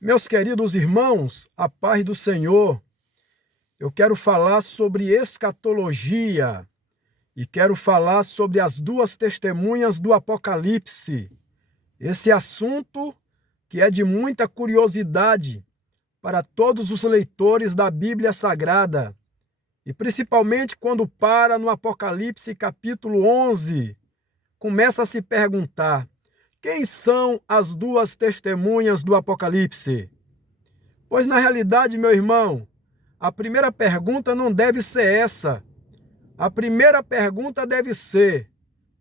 Meus queridos irmãos, a paz do Senhor, eu quero falar sobre escatologia e quero falar sobre as duas testemunhas do Apocalipse. Esse assunto que é de muita curiosidade para todos os leitores da Bíblia Sagrada, e principalmente quando para no Apocalipse capítulo 11, começa a se perguntar: quem são as duas testemunhas do Apocalipse? Pois na realidade, meu irmão, a primeira pergunta não deve ser essa. A primeira pergunta deve ser: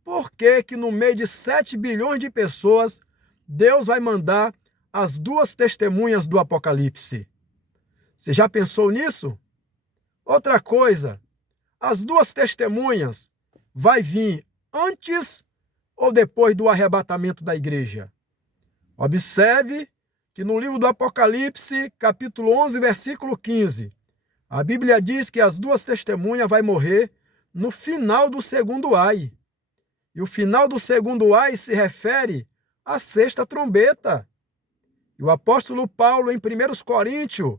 por que que no meio de 7 bilhões de pessoas, Deus vai mandar as duas testemunhas do Apocalipse? Você já pensou nisso? Outra coisa, as duas testemunhas vai vir antes ou depois do arrebatamento da igreja? Observe que no livro do Apocalipse, capítulo 11, versículo 15, a Bíblia diz que as duas testemunhas vai morrer no final do segundo ai. E o final do segundo ai se refere à sexta trombeta. E o apóstolo Paulo, em 1 Coríntios,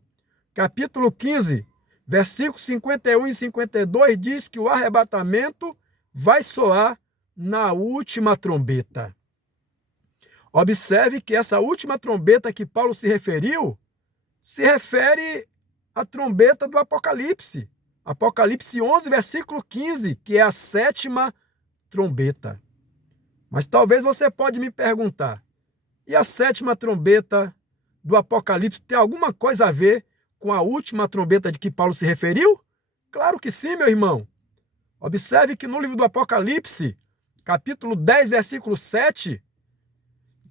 capítulo 15, versículos 51 e 52, diz que o arrebatamento vai soar na última trombeta. Observe que essa última trombeta que Paulo se referiu, se refere à trombeta do Apocalipse. Apocalipse 11, versículo 15, que é a sétima trombeta. Mas talvez você pode me perguntar, e a sétima trombeta do Apocalipse tem alguma coisa a ver com a última trombeta de que Paulo se referiu? Claro que sim, meu irmão. Observe que no livro do Apocalipse, capítulo 10, versículo 7,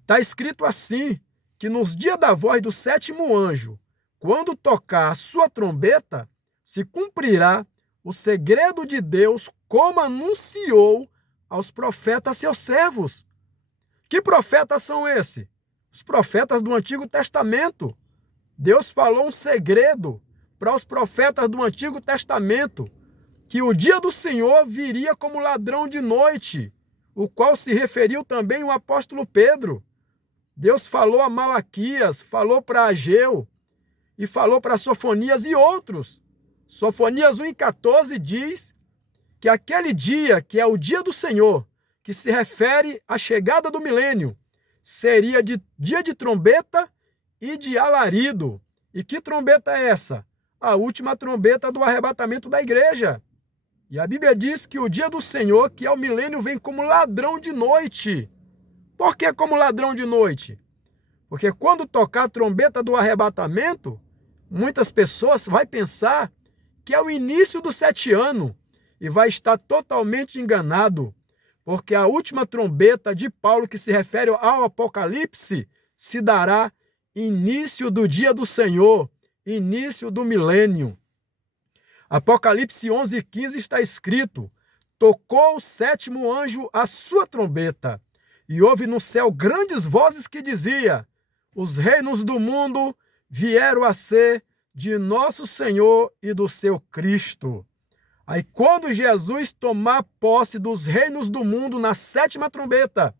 está escrito assim, que nos dias da voz do sétimo anjo, quando tocar a sua trombeta, se cumprirá o segredo de Deus, como anunciou aos profetas seus servos. Que profetas são esses? Os profetas do Antigo Testamento. Deus falou um segredo para os profetas do Antigo Testamento, que o dia do Senhor viria como ladrão de noite, o qual se referiu também o apóstolo Pedro. Deus falou a Malaquias, falou para Ageu e falou para Sofonias e outros. Sofonias 1:14 diz que aquele dia, que é o dia do Senhor, que se refere à chegada do milênio, seria de dia de trombeta e de alarido. E que trombeta é essa? A última trombeta do arrebatamento da igreja. E a Bíblia diz que o dia do Senhor, que é o milênio, vem como ladrão de noite. Por que como ladrão de noite? Porque quando tocar a trombeta do arrebatamento, muitas pessoas vão pensar que é o início do 7 anos e vai estar totalmente enganado, porque a última trombeta de Paulo, que se refere ao Apocalipse, se dará início do dia do Senhor, início do milênio. Apocalipse 11:15 está escrito: tocou o sétimo anjo a sua trombeta, e houve no céu grandes vozes que dizia: os reinos do mundo vieram a ser de nosso Senhor e do seu Cristo. Aí quando Jesus tomar posse dos reinos do mundo na sétima trombeta,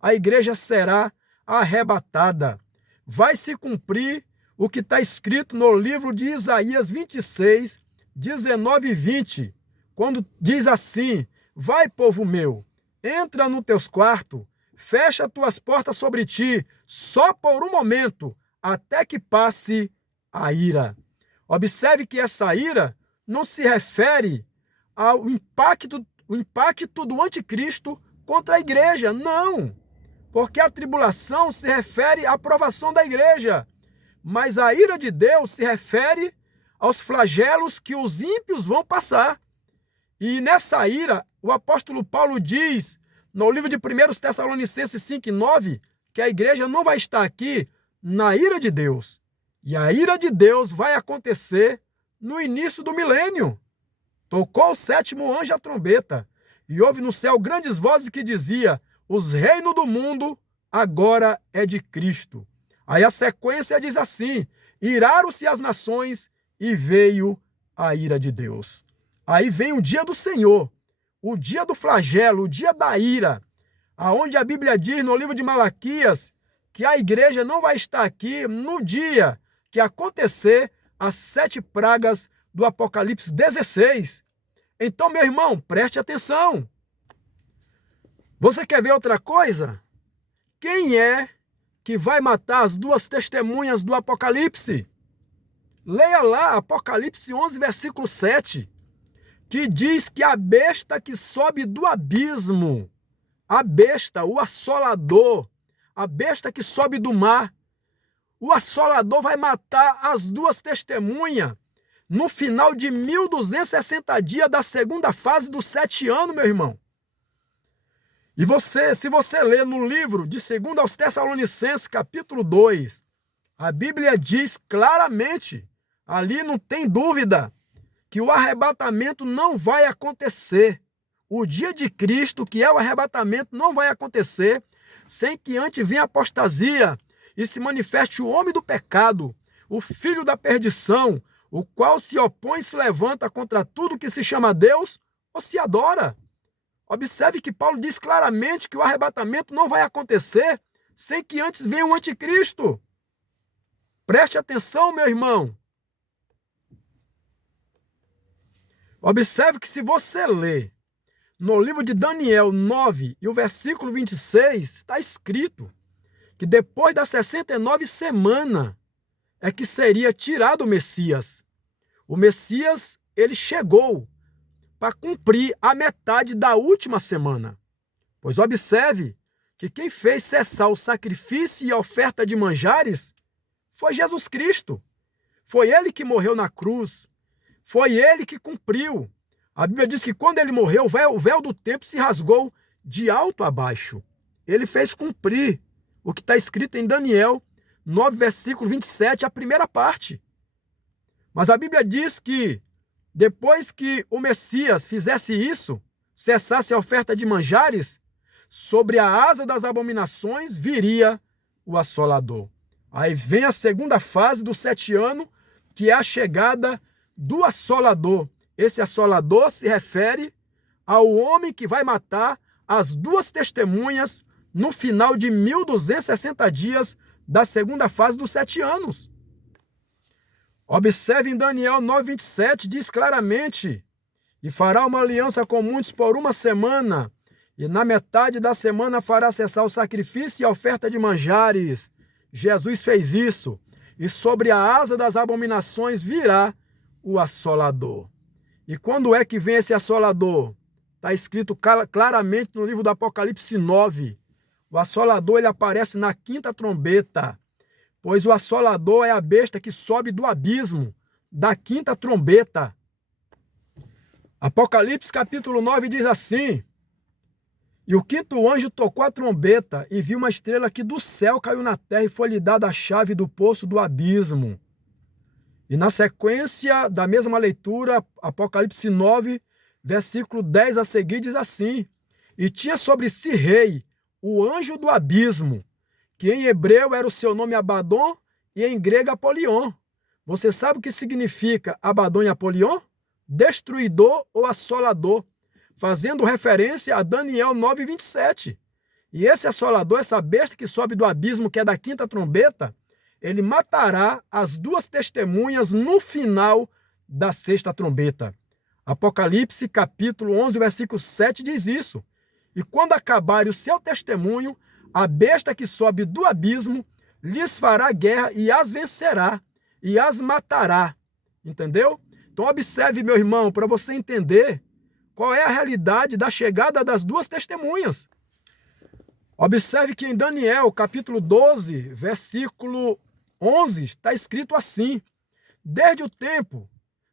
a igreja será arrebatada. Vai se cumprir o que está escrito no livro de Isaías 26, 19 e 20, quando diz assim: vai, povo meu, entra nos teus quartos, fecha tuas portas sobre ti, só por um momento, até que passe a ira. Observe que essa ira não se refere ao impacto do anticristo contra a igreja, não. Porque a tribulação se refere à aprovação da igreja. Mas a ira de Deus se refere aos flagelos que os ímpios vão passar. E nessa ira, o apóstolo Paulo diz, no livro de 1 Tessalonicenses 5:9, que a igreja não vai estar aqui na ira de Deus. E a ira de Deus vai acontecer no início do milênio. Tocou o sétimo anjo a trombeta, e houve no céu grandes vozes que dizia: os reinos do mundo agora é de Cristo. Aí a sequência diz assim: iraram-se as nações e veio a ira de Deus. Aí vem o dia do Senhor, o dia do flagelo, o dia da ira, aonde a Bíblia diz no livro de Malaquias que a igreja não vai estar aqui no dia que acontecer as 7 pragas do Apocalipse 16. Então, meu irmão, preste atenção. Você quer ver outra coisa? Quem é que vai matar as 2 testemunhas do Apocalipse? Leia lá Apocalipse 11, versículo 7, que diz que a besta que sobe do abismo, a besta, o assolador, a besta que sobe do mar, o assolador vai matar as 2 testemunhas no final de 1260 dias da segunda fase dos 7 anos, meu irmão. E se você ler no livro de 2 aos Tessalonicenses, capítulo 2, a Bíblia diz claramente, ali não tem dúvida, que o arrebatamento não vai acontecer. O dia de Cristo, que é o arrebatamento, não vai acontecer sem que antes venha a apostasia e se manifeste o homem do pecado, o filho da perdição, o qual se opõe e se levanta contra tudo que se chama Deus ou se adora. Observe que Paulo diz claramente que o arrebatamento não vai acontecer sem que antes venha o anticristo. Preste atenção, meu irmão. Observe que se você ler no livro de Daniel 9 e o versículo 26, está escrito que depois das 69 semanas é que seria tirado o Messias. O Messias, ele chegou para cumprir a metade da última semana. Pois observe que quem fez cessar o sacrifício e a oferta de manjares foi Jesus Cristo. Foi ele que morreu na cruz. Foi ele que cumpriu. A Bíblia diz que quando ele morreu, o véu do templo se rasgou de alto a baixo. Ele fez cumprir o que está escrito em Daniel 9, versículo 27, a primeira parte. Mas a Bíblia diz que depois que o Messias fizesse isso, cessasse a oferta de manjares, sobre a asa das abominações viria o assolador. Aí vem a segunda fase dos 7 anos, que é a chegada do assolador. Esse assolador se refere ao homem que vai matar as 2 testemunhas no final de 1260 dias da segunda fase dos 7 anos. Observe em Daniel 9:27, diz claramente: e fará uma aliança com muitos por 1 semana, e na metade da semana fará cessar o sacrifício e a oferta de manjares. Jesus fez isso, e sobre a asa das abominações virá o assolador. E quando é que vem esse assolador? Está escrito claramente no livro do Apocalipse 9. O assolador ele aparece na 5ª trombeta, pois o assolador é a besta que sobe do abismo, da 5ª trombeta. Apocalipse capítulo 9 diz assim: e o 5º anjo tocou a trombeta, e viu uma estrela que do céu caiu na terra, e foi-lhe dada a chave do poço do abismo. E na sequência da mesma leitura, Apocalipse 9, versículo 10 a seguir, diz assim: e tinha sobre si rei, o anjo do abismo, que em hebreu era o seu nome Abadom e em grego Apolion. Você sabe o que significa Abadom e Apolion? Destruidor ou assolador, fazendo referência a Daniel 9:27. E esse assolador, essa besta que sobe do abismo, que é da 5ª trombeta, ele matará as 2 testemunhas no final da 6ª trombeta. Apocalipse capítulo 11, versículo 7 diz isso. E quando acabar o seu testemunho, a besta que sobe do abismo lhes fará guerra e as vencerá e as matará. Entendeu? Então observe, meu irmão, para você entender qual é a realidade da chegada das 2 testemunhas. Observe que em Daniel, capítulo 12, versículo 11, está escrito assim: desde o tempo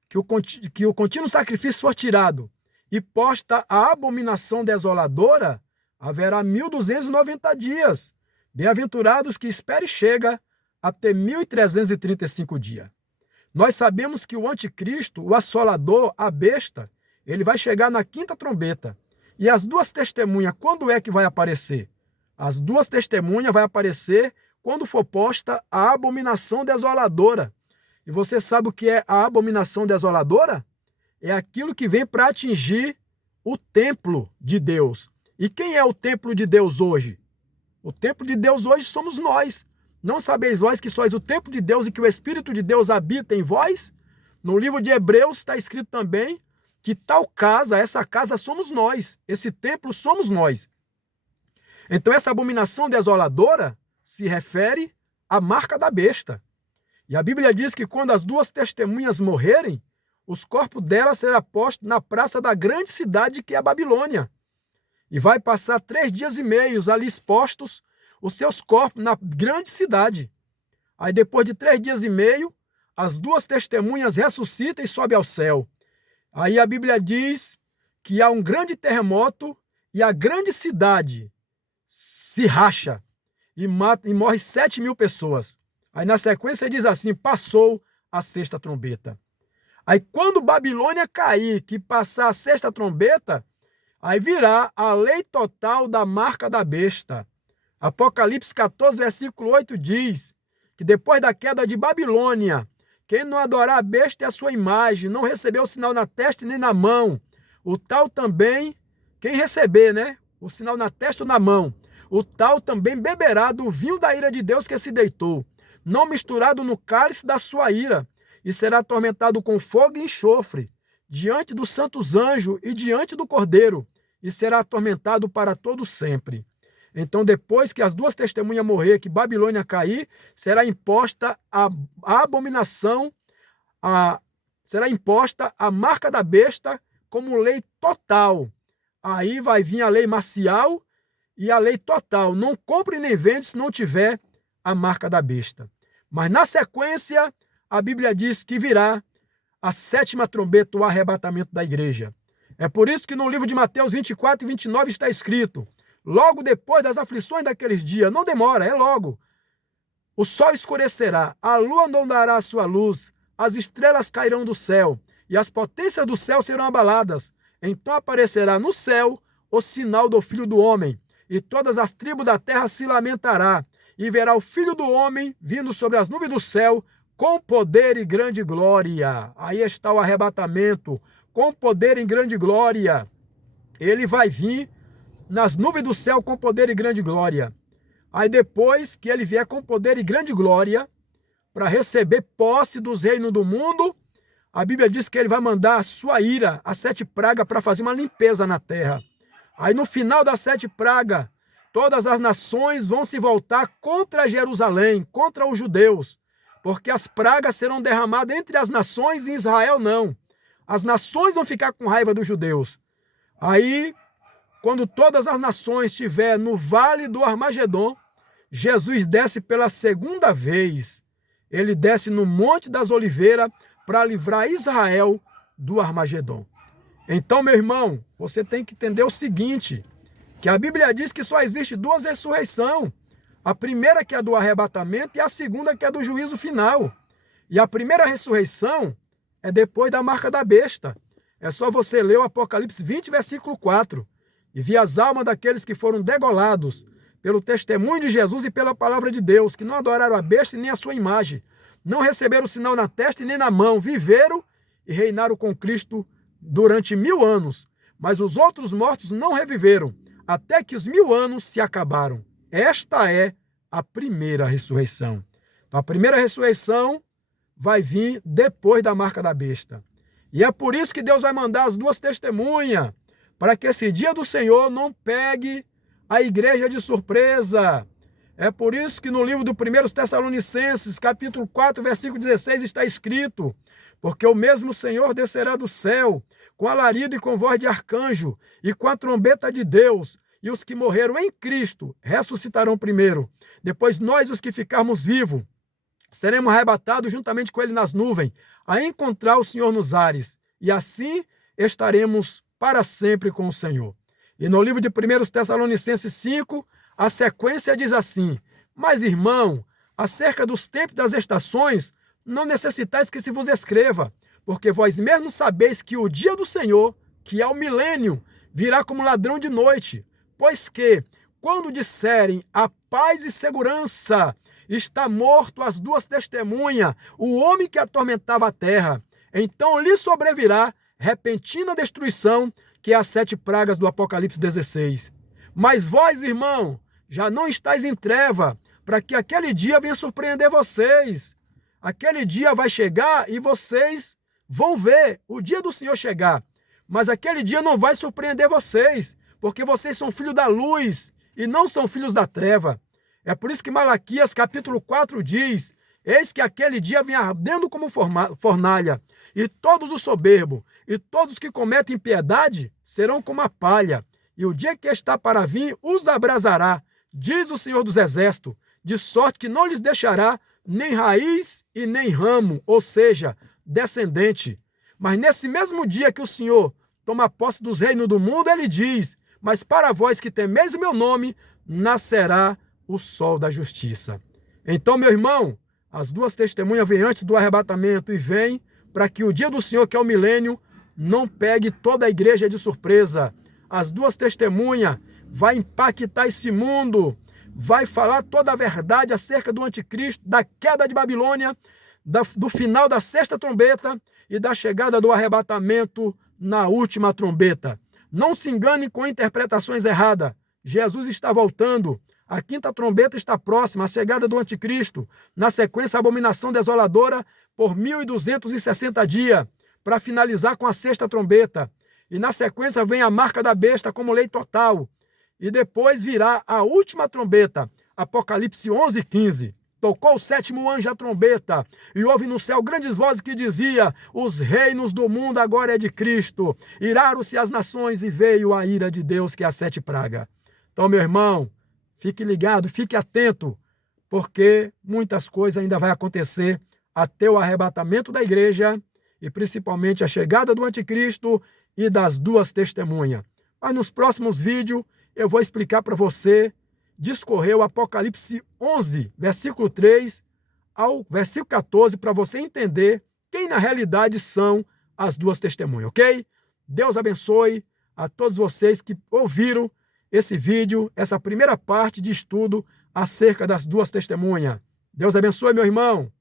que o contínuo sacrifício for tirado e posta a abominação desoladora, haverá 1290 dias. Bem-aventurados que espere chega até 1335 dias. Nós sabemos que o anticristo, o assolador, a besta, ele vai chegar na 5ª trombeta. E as 2 testemunhas, quando é que vai aparecer? As 2 testemunhas vai aparecer quando for posta a abominação desoladora. E você sabe o que é a abominação desoladora? É aquilo que vem para atingir o templo de Deus. E quem é o templo de Deus hoje? O templo de Deus hoje somos nós. Não sabeis vós que sois o templo de Deus e que o Espírito de Deus habita em vós? No livro de Hebreus está escrito também que tal casa, essa casa somos nós. Esse templo somos nós. Então essa abominação desoladora se refere à marca da besta. E a Bíblia diz que quando as duas testemunhas morrerem, os corpos delas serão postos na praça da grande cidade que é a Babilônia. E vai passar 3 dias e meio ali expostos os seus corpos na grande cidade. Aí depois de 3 dias e meio, as duas testemunhas ressuscitam e sobem ao céu. Aí a Bíblia diz que há um grande terremoto e a grande cidade se racha e morre 7.000 pessoas. Aí na sequência diz assim, passou a 6ª trombeta. Aí quando Babilônia cair, que passar a 6ª trombeta, aí virá a lei total da marca da besta. Apocalipse 14, versículo 8 diz que depois da queda de Babilônia, quem não adorar a besta e a sua imagem, não receber o sinal na testa nem na mão, o tal também, quem receber, o sinal na testa ou na mão, o tal também beberá do vinho da ira de Deus que se deitou, não misturado no cálice da sua ira, e será atormentado com fogo e enxofre, diante dos santos anjos e diante do Cordeiro, e será atormentado para todo sempre. Então, depois que as duas testemunhas morrer, que Babilônia cair, será imposta a abominação, será imposta a marca da besta como lei total. Aí vai vir a lei marcial e a lei total. Não compre nem vende se não tiver a marca da besta. Mas na sequência, a Bíblia diz que virá a 7ª trombeta, o arrebatamento da igreja. É por isso que no livro de Mateus 24 e 29 está escrito: logo depois das aflições daqueles dias, não demora, é logo, o sol escurecerá, a lua não dará a sua luz, as estrelas cairão do céu, e as potências do céu serão abaladas. Então aparecerá no céu o sinal do Filho do Homem, e todas as tribos da terra se lamentará, e verá o Filho do Homem vindo sobre as nuvens do céu, com poder e grande glória. Aí está o arrebatamento, com poder e grande glória. Ele vai vir nas nuvens do céu com poder e grande glória. Aí depois que ele vier com poder e grande glória, para receber posse dos reinos do mundo, a Bíblia diz que ele vai mandar a sua ira, as 7 pragas, para fazer uma limpeza na terra. Aí no final das 7 pragas, todas as nações vão se voltar contra Jerusalém, contra os judeus, porque as pragas serão derramadas entre as nações e Israel não. As nações vão ficar com raiva dos judeus. Aí, quando todas as nações estiver no vale do Armagedon, Jesus desce pela 2ª vez. Ele desce no Monte das Oliveiras para livrar Israel do Armagedon. Então, meu irmão, você tem que entender o seguinte, que a Bíblia diz que só existe 2 ressurreições. A primeira que é do arrebatamento e a segunda que é do juízo final. E a primeira ressurreição é depois da marca da besta. É só você ler o Apocalipse 20, versículo 4. E vi as almas daqueles que foram degolados pelo testemunho de Jesus e pela palavra de Deus, que não adoraram a besta e nem a sua imagem, não receberam o sinal na testa e nem na mão, viveram e reinaram com Cristo durante 1000 anos. Mas os outros mortos não reviveram, até que os 1000 anos se acabaram. Esta é a primeira ressurreição. Então, a primeira ressurreição vai vir depois da marca da besta. E é por isso que Deus vai mandar as 2 testemunhas, para que esse dia do Senhor não pegue a igreja de surpresa. É por isso que no livro do 1 Tessalonicenses, capítulo 4, versículo 16, está escrito: porque o mesmo Senhor descerá do céu, com alarido e com voz de arcanjo, e com a trombeta de Deus, e os que morreram em Cristo ressuscitarão primeiro. Depois nós, os que ficarmos vivos, seremos arrebatados juntamente com ele nas nuvens, a encontrar o Senhor nos ares, e assim estaremos para sempre com o Senhor. E no livro de 1 Tessalonicenses 5, a sequência diz assim: mas, irmão, acerca dos tempos e das estações, não necessitais que se vos escreva, porque vós mesmos sabeis que o dia do Senhor, que é o milênio, virá como ladrão de noite. Pois que, quando disserem a paz e segurança, está morto as 2 testemunhas, o homem que atormentava a terra, então lhe sobrevirá repentina destruição, que é as 7 pragas do Apocalipse 16. Mas vós, irmão, já não estáis em treva, para que aquele dia venha surpreender vocês. Aquele dia vai chegar e vocês vão ver o dia do Senhor chegar. Mas aquele dia não vai surpreender vocês, porque vocês são filhos da luz e não são filhos da treva. É por isso que Malaquias capítulo 4 diz: eis que aquele dia vem ardendo como fornalha, e todos os soberbos e todos que cometem impiedade serão como a palha. E o dia que está para vir os abrasará, diz o Senhor dos Exércitos, de sorte que não lhes deixará nem raiz e nem ramo, ou seja, descendente. Mas nesse mesmo dia que o Senhor toma posse dos reinos do mundo, ele diz: mas para vós que temeis o meu nome, nascerá o sol da justiça. Então, meu irmão, as duas testemunhas vêm antes do arrebatamento e vêm para que o dia do Senhor, que é o milênio, não pegue toda a igreja de surpresa. As duas testemunhas vai impactar esse mundo, vai falar toda a verdade acerca do anticristo, da queda de Babilônia, do final da sexta trombeta e da chegada do arrebatamento na última trombeta. Não se engane com interpretações erradas. Jesus está voltando. A quinta trombeta está próxima, a chegada do anticristo. Na sequência, a abominação desoladora por 1260 dias, para finalizar com a sexta trombeta. E na sequência vem a marca da besta como lei total. E depois virá a última trombeta, Apocalipse 11:15. Tocou o sétimo anjo a trombeta, e houve no céu grandes vozes que dizia: os reinos do mundo agora é de Cristo. Iraram-se as nações e veio a ira de Deus, que é a 7 pragas. Então, meu irmão, fique ligado, fique atento, porque muitas coisas ainda vai acontecer até o arrebatamento da igreja e principalmente a chegada do anticristo e das duas testemunhas. Mas nos próximos vídeos eu vou explicar para você, discorrer o Apocalipse 11, versículo 3 ao versículo 14, para você entender quem na realidade são as duas testemunhas, ok? Deus abençoe a todos vocês que ouviram esse vídeo, essa primeira parte de estudo acerca das duas testemunhas. Deus abençoe, meu irmão.